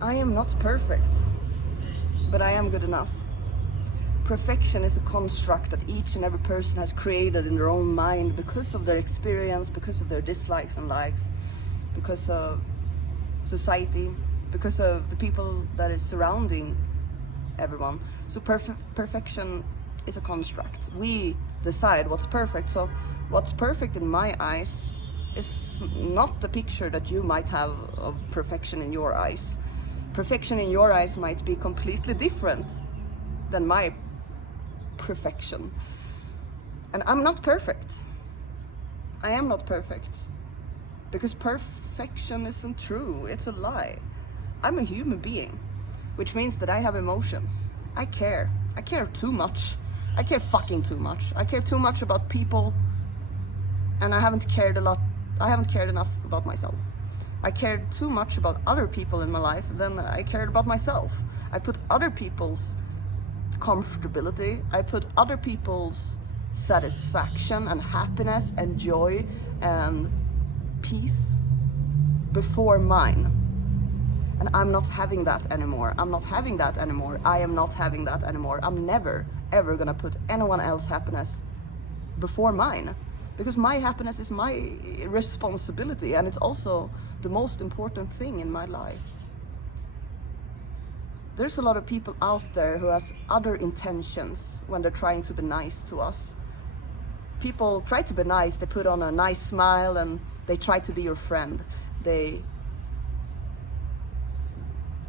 I am not perfect, but I am good enough. Perfection is a construct that each and every person has created in their own mind because of their experience, because of their dislikes and likes, because of society, because of the people that is surrounding everyone. So perfection is a construct. We decide what's perfect. So what's perfect in my eyes is not the picture that you might have of perfection in your eyes. Perfection in your eyes might be completely different than my perfection. And I'm not perfect. I am not perfect. Because perfection isn't true, it's a lie. I'm a human being, which means that I have emotions. I care. I care too much. I care fucking too much. I care too much about people, and I haven't cared enough about myself. I cared too much about other people in my life than I cared about myself. I put other people's comfortability, I put other people's satisfaction and happiness and joy and peace before mine. And I'm not having that anymore. I'm not having that anymore. I am not having that anymore. I'm never, ever gonna put anyone else's happiness before mine. Because my happiness is my responsibility, and it's also the most important thing in my life. There's a lot of people out there who has other intentions when they're trying to be nice to us. People try to be nice, they put on a nice smile and they try to be your friend. They,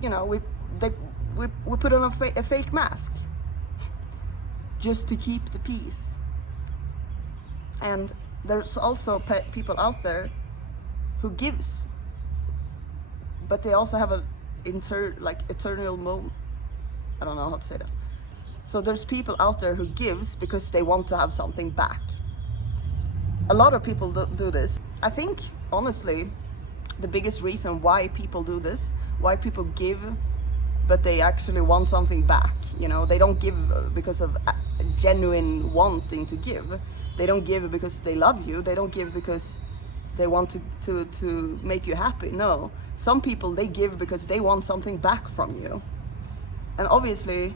you know, we put on a fake mask just to keep the peace. And there's also people out there who gives, but they also have a eternal moment. I don't know how to say that. So there's people out there who gives because they want to have something back. A lot of people do this. I think, honestly, the biggest reason why people do this, why people give, but they actually want something back. You know, they don't give because of genuine wanting to give. They don't give because they love you. They don't give because they want to make you happy. No, some people, they give because they want something back from you. And obviously,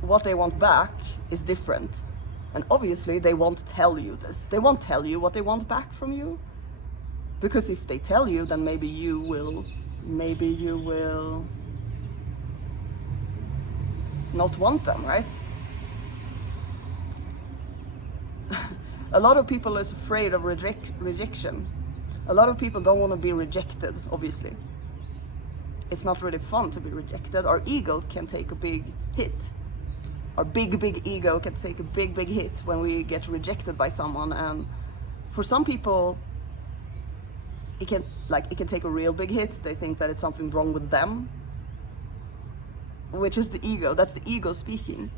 what they want back is different. And obviously, they won't tell you this. They won't tell you what they want back from you. Because if they tell you, then maybe you will not want them, right? A lot of people is afraid of rejection. A lot of people don't want to be rejected, obviously. It's not really fun to be rejected. Our ego can take a big hit. Our big ego can take a big hit when we get rejected by someone. And for some people, it can take a real big hit. They think that it's something wrong with them, which is the ego. That's the ego speaking,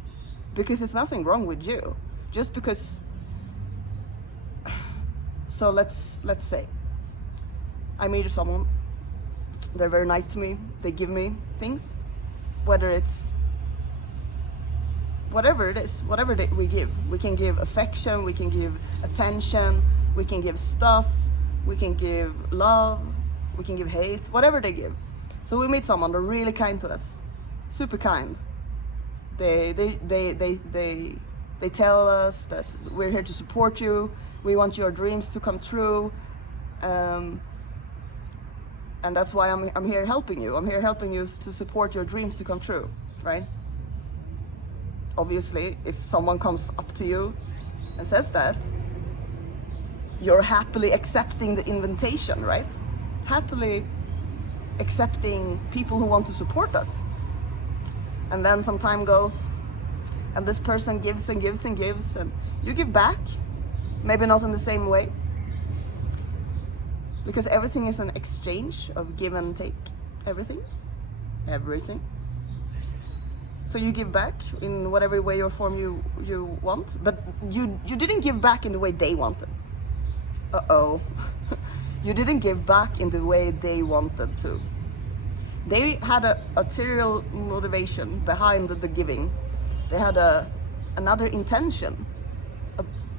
because it's nothing wrong with you. Just because. So let's say I meet someone, they're very nice to me, they give me things, whether it's whatever it is, whatever we give. We can give affection, we can give attention, we can give stuff, we can give love, we can give hate, whatever they give. So we meet someone, they're really kind to us, super kind. They tell us that we're here to support you, we want your dreams to come true, and that's why I'm here helping you. I'm here helping you to support your dreams to come true, right? Obviously, if someone comes up to you and says that, you're happily accepting the invitation, right? Happily accepting people who want to support us. And then some time goes, and this person gives and gives and gives, and you give back. Maybe not in the same way, because everything is an exchange of give and take. Everything. So you give back in whatever way or form you want, but you didn't give back in the way they wanted. You didn't give back in the way they wanted to. They had a ulterior motivation behind the giving. They had another intention.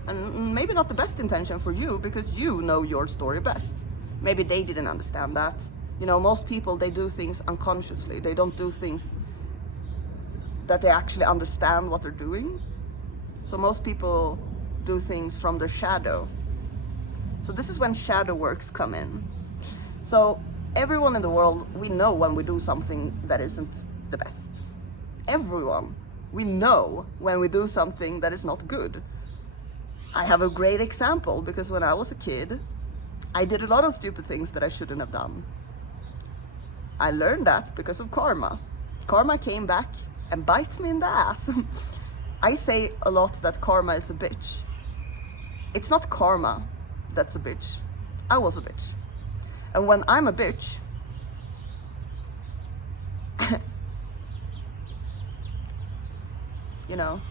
And maybe not the best intention for you, because you know your story best. Maybe they didn't understand that. You know, most people, they do things unconsciously. They don't do things that they actually understand what they're doing. So most people do things from their shadow. So this is when shadow works come in. So everyone in the world, we know when we do something that isn't the best. Everyone. We know when we do something that is not good. I have a great example because when I was a kid, I did a lot of stupid things that I shouldn't have done. I learned that because of karma. Karma came back and bite me in the ass. I say a lot that karma is a bitch. It's not karma that's a bitch. I was a bitch. And when I'm a bitch, you know,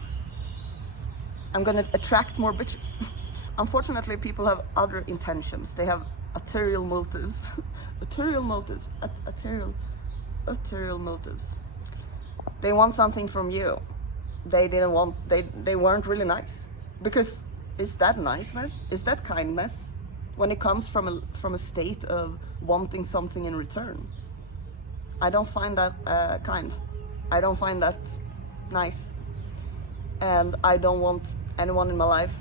I'm gonna attract more bitches. Unfortunately, people have other intentions. They have arterial motives. Arterial motives. Arterial motives. They want something from you. They weren't really nice. Because is that niceness? Is that kindness? When it comes from a state of wanting something in return. I don't find that kind. I don't find that nice. And I don't want anyone in my life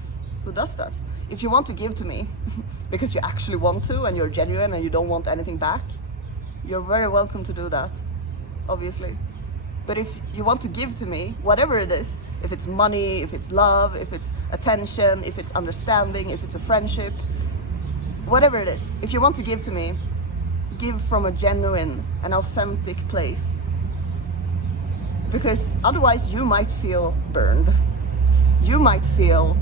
who does that. If you want to give to me because you actually want to and you're genuine and you don't want anything back, you're very welcome to do that, obviously. But if you want to give to me, whatever it is, if it's money, if it's love, if it's attention, if it's understanding, if it's a friendship, whatever it is, if you want to give to me, give from a genuine and authentic place. Because otherwise you might feel burned. You might feel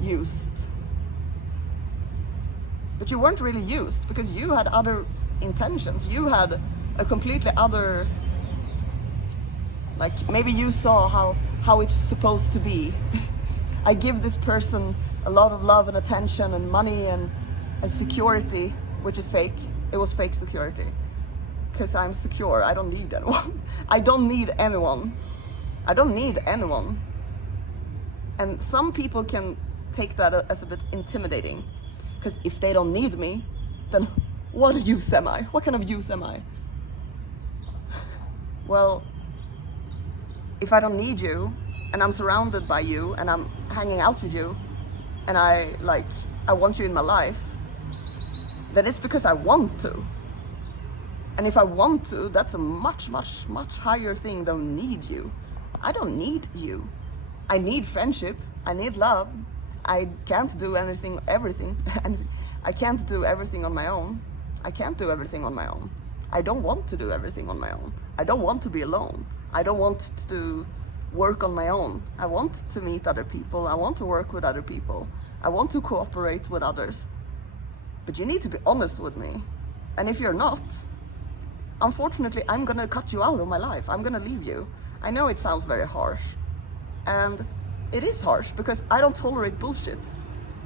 used. But you weren't really used because you had other intentions. You had a completely other, like maybe you saw how it's supposed to be. I give this person a lot of love and attention and money and security, which is fake. It was fake security. Because I'm secure. I don't need anyone. I don't need anyone. I don't need anyone. And some people can take that as a bit intimidating. Because if they don't need me, then what use am I? What kind of use am I? Well, if I don't need you, and I'm surrounded by you, and I'm hanging out with you, and I want you in my life, then it's because I want to. And if I want to, that's a much, much, much higher thing than need you. I don't need you. I need friendship. I need love. I can't do everything. I can't do everything on my own. I can't do everything on my own. I don't want to do everything on my own. I don't want to be alone. I don't want to work on my own. I want to meet other people. I want to work with other people. I want to cooperate with others. But you need to be honest with me. And if you're not, unfortunately, I'm gonna cut you out of my life. I'm gonna leave you. I know it sounds very harsh. And it is harsh because I don't tolerate bullshit.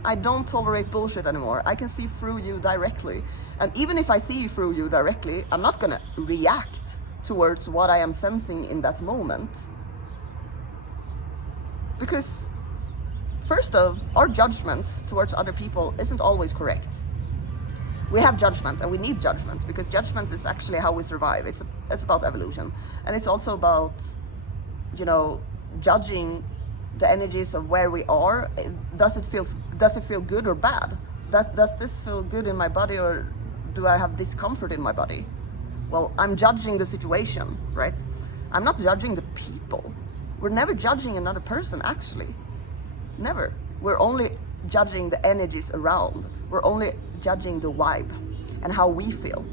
I don't tolerate bullshit anymore. I can see through you directly. And even if I see through you directly, I'm not gonna react towards what I am sensing in that moment. Because, first of, our judgment towards other people isn't always correct. We have judgment and we need judgment because judgment is actually how we survive. It's about evolution. And it's also about, judging the energies of where we are. Does it feel good or bad? Does this feel good in my body or do I have discomfort in my body? Well, I'm judging the situation, right? I'm not judging the people. We're never judging another person, actually. Never. We're only judging the energies around. We're only judging the vibe and how we feel.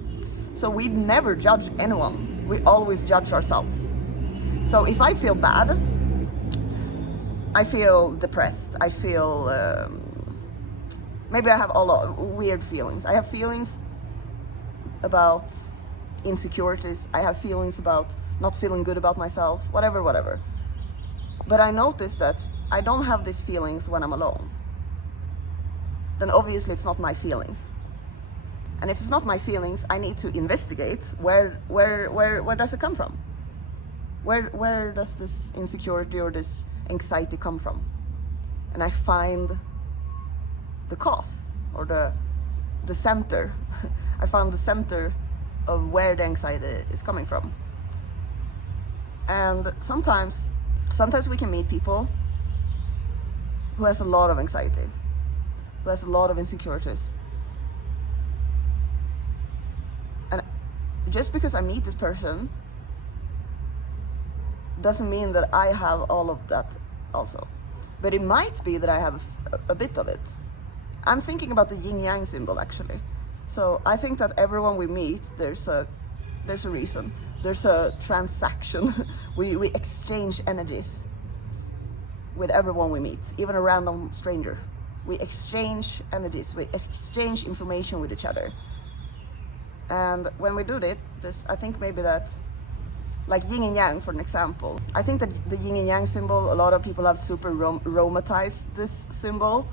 So we never judge anyone. We always judge ourselves. So if I feel bad, I feel depressed. I feel, maybe I have a lot of weird feelings. I have feelings about insecurities. I have feelings about not feeling good about myself, whatever. But I notice that I don't have these feelings when I'm alone. Then obviously it's not my feelings. And if it's not my feelings, I need to investigate where does it come from? Where does this insecurity or this anxiety come from? And I find the cause or the center. I found the center of where the anxiety is coming from. And sometimes we can meet people who has a lot of anxiety, who has a lot of insecurities. And just because I meet this person doesn't mean that I have all of that also. But it might be that I have a bit of it. I'm thinking about the yin-yang symbol, actually. So I think that everyone we meet, there's a reason. There's a transaction. we exchange energies with everyone we meet, even a random stranger. We exchange energies, we exchange information with each other. And when we do this, I think maybe that, like yin and yang, for an example. I think that the yin and yang symbol, a lot of people have super romanticized this symbol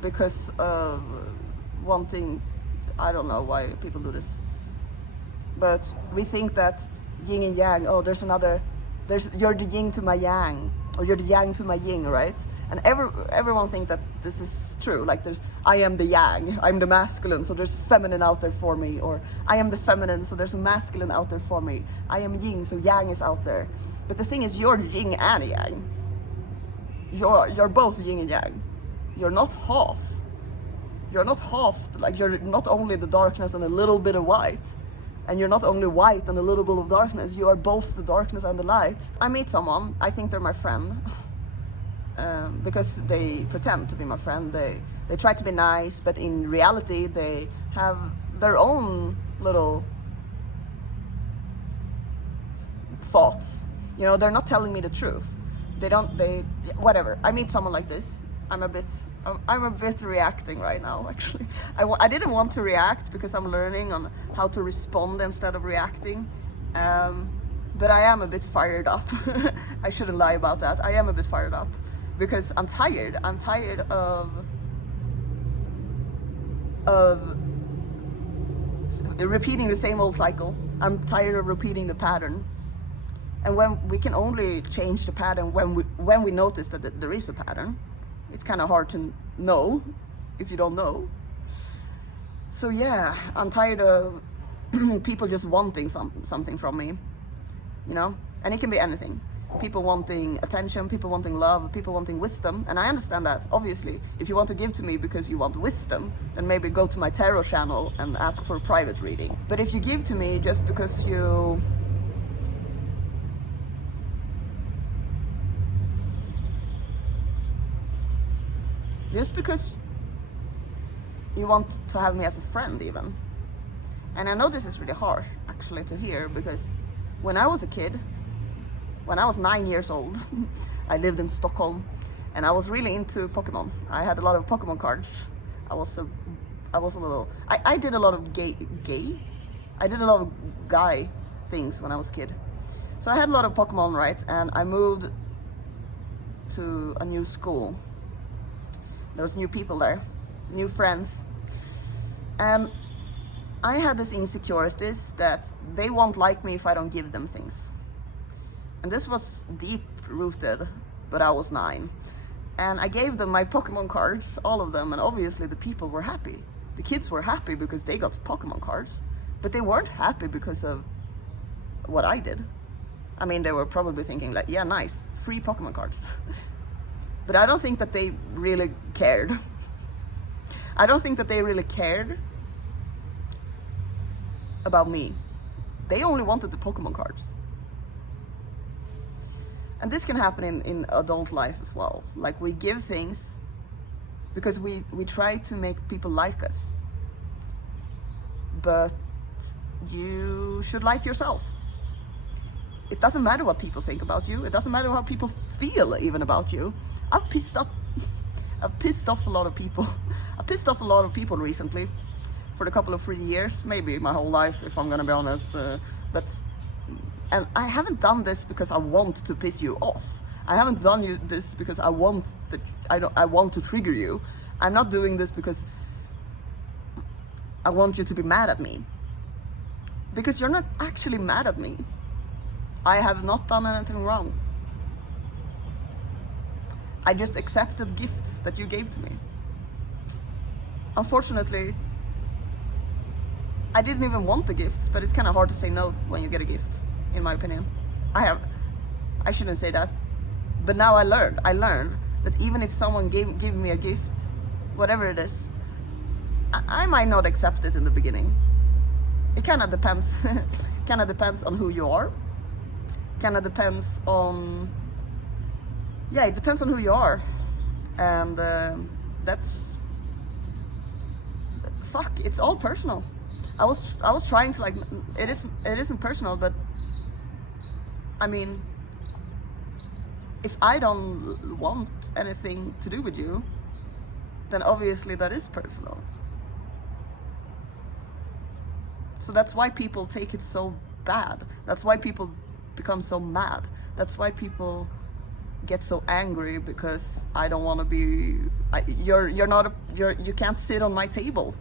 because of wanting, I don't know why people do this. But we think that yin and yang, oh, you're the yin to my yang, or you're the yang to my yin, right? And everyone thinks that this is true. Like I am the yang, I'm the masculine, so there's feminine out there for me. Or I am the feminine, so there's a masculine out there for me. I am yin, so yang is out there. But the thing is, you're yin and yang. You're both yin and yang. You're not half. You're not half, like you're not only the darkness and a little bit of white. And you're not only white and a little bit of darkness, you are both the darkness and the light. I meet someone, I think they're my friend. Because they pretend to be my friend. They try to be nice, but in reality they have their own little thoughts. You know, they're not telling me the truth. Whatever. I meet someone like this. I'm a bit reacting right now, actually. I didn't want to react because I'm learning on how to respond instead of reacting. But I am a bit fired up. I shouldn't lie about that. I am a bit fired up. Because I'm tired. I'm tired of repeating the same old cycle. I'm tired of repeating the pattern. And when we can only change the pattern when we notice that there is a pattern. It's kind of hard to know if you don't know. So yeah, I'm tired of people just wanting something from me, you know? And it can be anything. People wanting attention, people wanting love, people wanting wisdom. And I understand that, obviously. If you want to give to me because you want wisdom, then maybe go to my tarot channel and ask for a private reading. But if you give to me just because you want to have me as a friend even. And I know this is really harsh actually to hear, because when I was a kid, when I was 9 years old, I lived in Stockholm and I was really into Pokemon. I had a lot of Pokemon cards. I did a lot of I did a lot of guy things when I was a kid. So I had a lot of Pokemon, right? And I moved to a new school. There was new people there, new friends. And I had this insecurities that they won't like me if I don't give them things. And this was deep rooted, but I was 9. And I gave them my Pokemon cards, all of them, and obviously the people were happy. The kids were happy because they got Pokemon cards, but they weren't happy because of what I did. I mean, they were probably thinking like, yeah, nice, free Pokemon cards. But I don't think that they really cared. I don't think that they really cared about me. They only wanted the Pokemon cards. And this can happen in adult life as well. Like, we give things because we try to make people like us. But you should like yourself. It doesn't matter what people think about you. It doesn't matter how people feel even about you. I've pissed off a lot of people. I pissed off a lot of people recently for a couple of 3 years, maybe my whole life, if I'm gonna be honest. And I haven't done this because I want to piss you off. I haven't done this because I want to trigger you. I'm not doing this because I want you to be mad at me. Because you're not actually mad at me. I have not done anything wrong. I just accepted gifts that you gave to me. unfortunately, I didn't even want the gifts, but it's kind of hard to say no when you get a gift, in my opinion. I shouldn't say that, but now I learned that even if someone give me a gift, whatever it is, I might not accept it in the beginning. It kind of depends. Kind of depends on who you are. Kind of depends on, yeah, it depends on who you are, and that's, fuck, it's all personal. I was trying to, like, it isn't personal, but I mean, if I don't want anything to do with you, then obviously that is personal. So that's why people take it so bad. That's why people become so mad. That's why people get so angry, because I don't want to be. You can't sit on my table.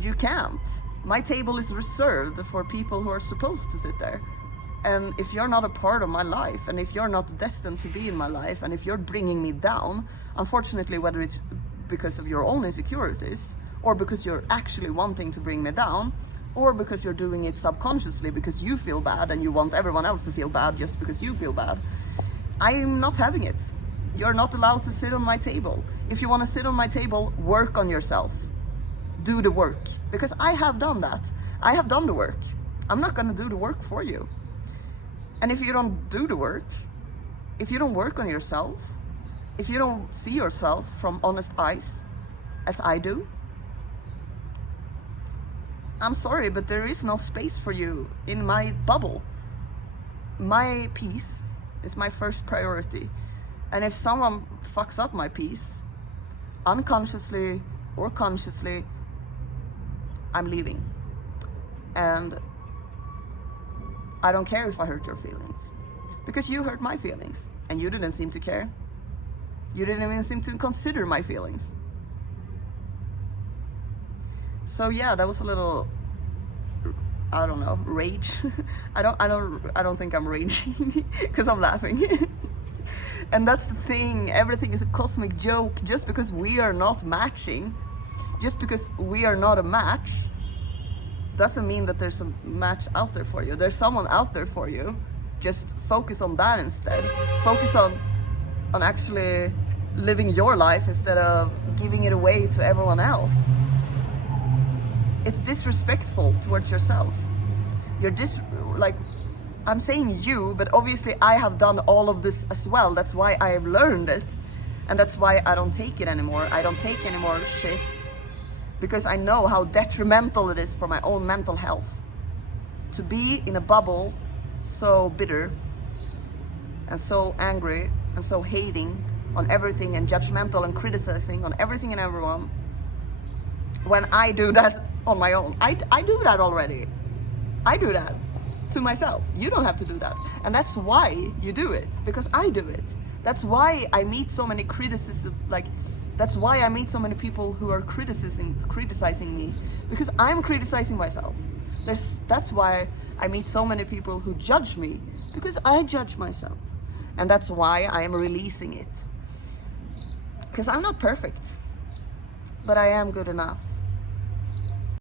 You can't. My table is reserved for people who are supposed to sit there. And if you're not a part of my life, and if you're not destined to be in my life, and if you're bringing me down, unfortunately, whether it's because of your own insecurities, or because you're actually wanting to bring me down, or because you're doing it subconsciously because you feel bad and you want everyone else to feel bad just because you feel bad, I'm not having it. You're not allowed to sit on my table. If you want to sit on my table, work on yourself. Do the work. Because I have done that. I have done the work. I'm not going to do the work for you. And if you don't do the work, if you don't work on yourself, if you don't see yourself from honest eyes, as I do, I'm sorry, but there is no space for you in my bubble. My peace is my first priority. And if someone fucks up my peace, unconsciously or consciously, I'm leaving. And I don't care if I hurt your feelings, because you hurt my feelings and you didn't seem to care. You didn't even seem to consider my feelings. So yeah, that was a little, I don't know, rage. I don't think I'm raging because I'm laughing. And that's the thing, everything is a cosmic joke. Just because we are not matching, just because we are not a match, doesn't mean that there's a match out there for you. There's someone out there for you. Just focus on that instead. Focus on actually living your life instead of giving it away to everyone else. It's disrespectful towards yourself. You're like, I'm saying you, but obviously I have done all of this as well. That's why I have learned it. And that's why I don't take it anymore. I don't take any more shit. Because I know how detrimental it is for my own mental health to be in a bubble so bitter and so angry and so hating on everything and judgmental and criticizing on everything and everyone, when I do that on my own. I do that already. I do that to myself. You don't have to do that. And that's why you do it, because I do it. That's why I meet so many that's why I meet so many people who are criticizing me, because I'm criticizing myself. That's why I meet so many people who judge me, because I judge myself. And that's why I am releasing it. Because I'm not perfect, but I am good enough.